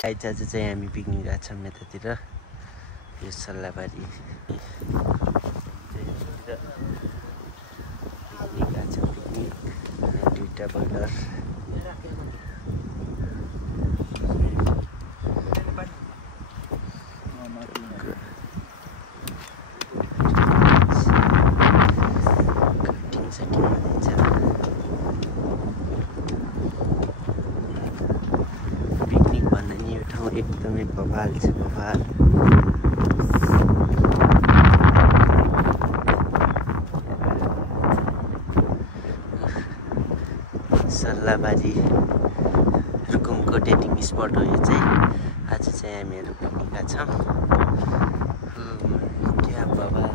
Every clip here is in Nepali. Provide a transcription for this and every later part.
आज चाहिँ हामी पिकनिक गएको छौँ यतातिर यो सल्लाहबारी पिकनिक गएको छौँ पिकनिक दुईटा बोइलर एकदमै बवाल छ बवाल सल्लाहबारी रुकुमको डेटिङ स्पट हो यो चाहिँ आज चाहिँ हामीहरू पिकनिक गएको छौँ क्या बवाल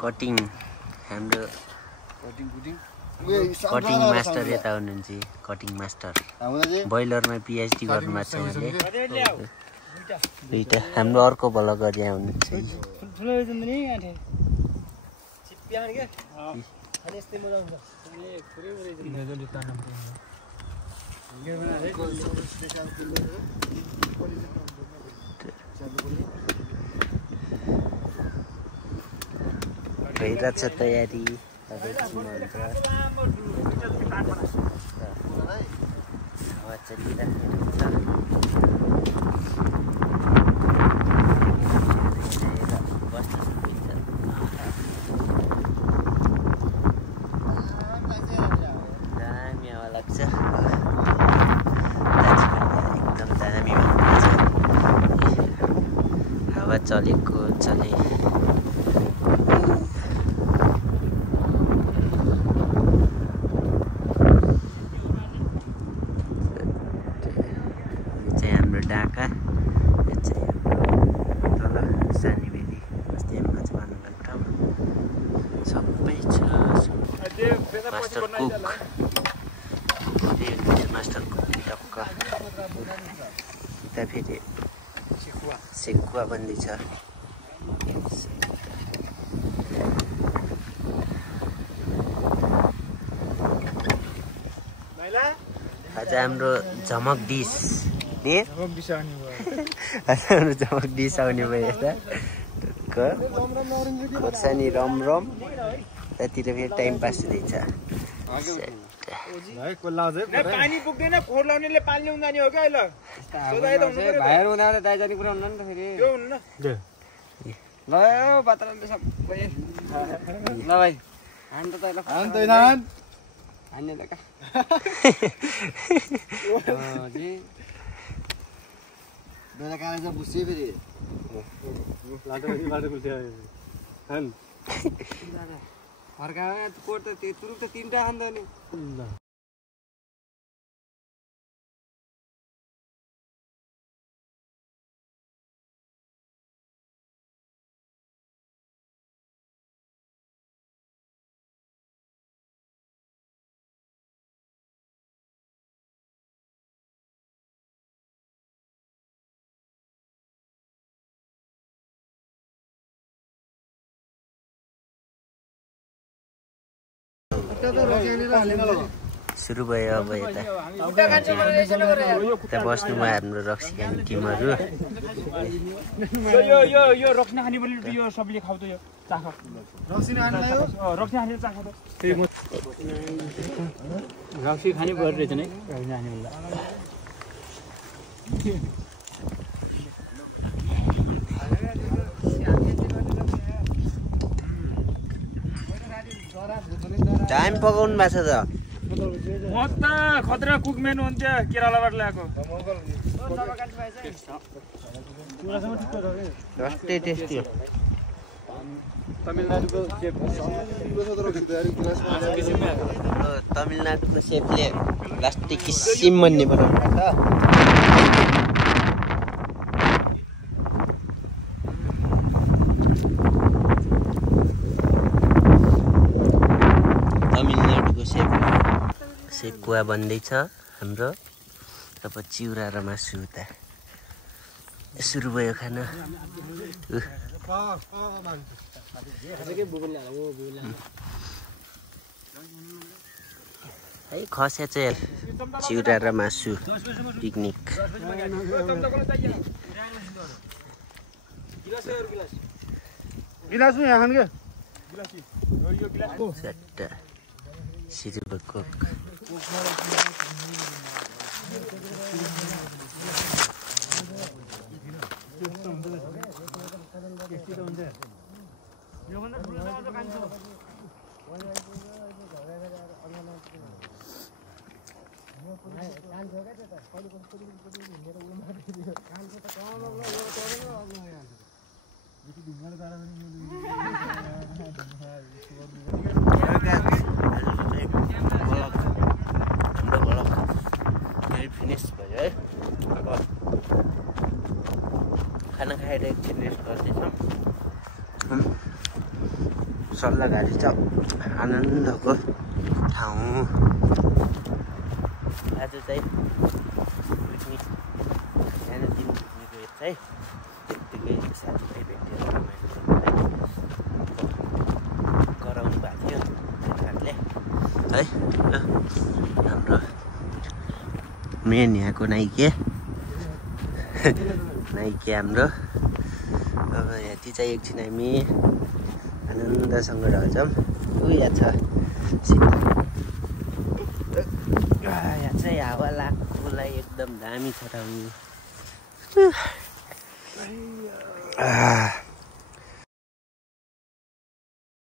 कटिङ हाम्रो कटिङ मास्टर यता हुनुहुन्छ कटिङ मास्टर बोइलरमा पिएचडी गर्नुभएको छ दुईटा हाम्रो अर्को भल गरी हुनुहुन्छ भइरहेछ तयारी हावा चलिरहेको छ दामी हावा लाग्छ एकदम दामी हावा चलेको चले ढाका तल सानीबेली अस्ति हामी माछा मार्नु गएको ठाउँ सबै छ मास्टर कुक मास्टर कुक टक्क उता फेरि सेकुवा बन्दैछ आज हाम्रो झमक डिस झमक डिस आउने भयो यता खोर्सानी रम त्यतिर फेरि टाइम पास हुँदैछ पानी पुग्दैन खोर लाउनेले पानी ल्याउनु जाने हो क्या ल भाइहरु हुँदा दाइ जाने कुरा हुन्न नि त फेरि त्यो हुन्न ल पात्रले सबै ल भाइ हान त ल हान त हान हान्ने ल का जी बेला काले चाहिँ बुझ्यो फेरि लाटो बुझ्यो हान फर्कायो कोट त त्यत्रो त तीनटा हान्दा नि सुरु भयो अब यता बस्नुमा हाम्रो रक्सी खाने टिमहरू यो रक्सी खाने बोली यो सबले खाउ त यो चाख रक्सी खाने चाख त रक्सी खाने पर्छ रहेछ नि रक्सी खाने बोल्दा टाइम पकाउनु भएको छ त म त खतरा कुकम्यान हुन्थ्यो केरलाबाट ल्याएको जस्तै टेस्टी हो तमिलनाडुको सेफले लास्टै किसिम भन्ने बनाउनु छ सेकुवा बन्दैछ हाम्रो अब चिउरा र मासु उता सुरु भयो खाना। है खस्या चाहिँ चिउरा र मासु पिकनिक। गिलास में यहाँ के सट्टा सिल्भर कोक। फिनिस भयो है। अब खाना खाएर एकछिन रेस्ट गर्दैछौँ। सल्लाहघारी छ आनन्दको ठाउँ। आज चाहिँ पिकनिक सानोतिनो पिकनिक उयो चाहिँ त्यत्तिकै साथीभाइ भेटेर गराउनु भएको थियो केटाहरूले है। हाम्रो मेन यहाँको नाइके हाम्रो। अब यति चाहिँ एकछिन हामी आनन्दसँग रहन्छौँ। यहाँ छ यहाँ चाहिँ हावा लाग्नुलाई एकदम दामी छ ठाउँ।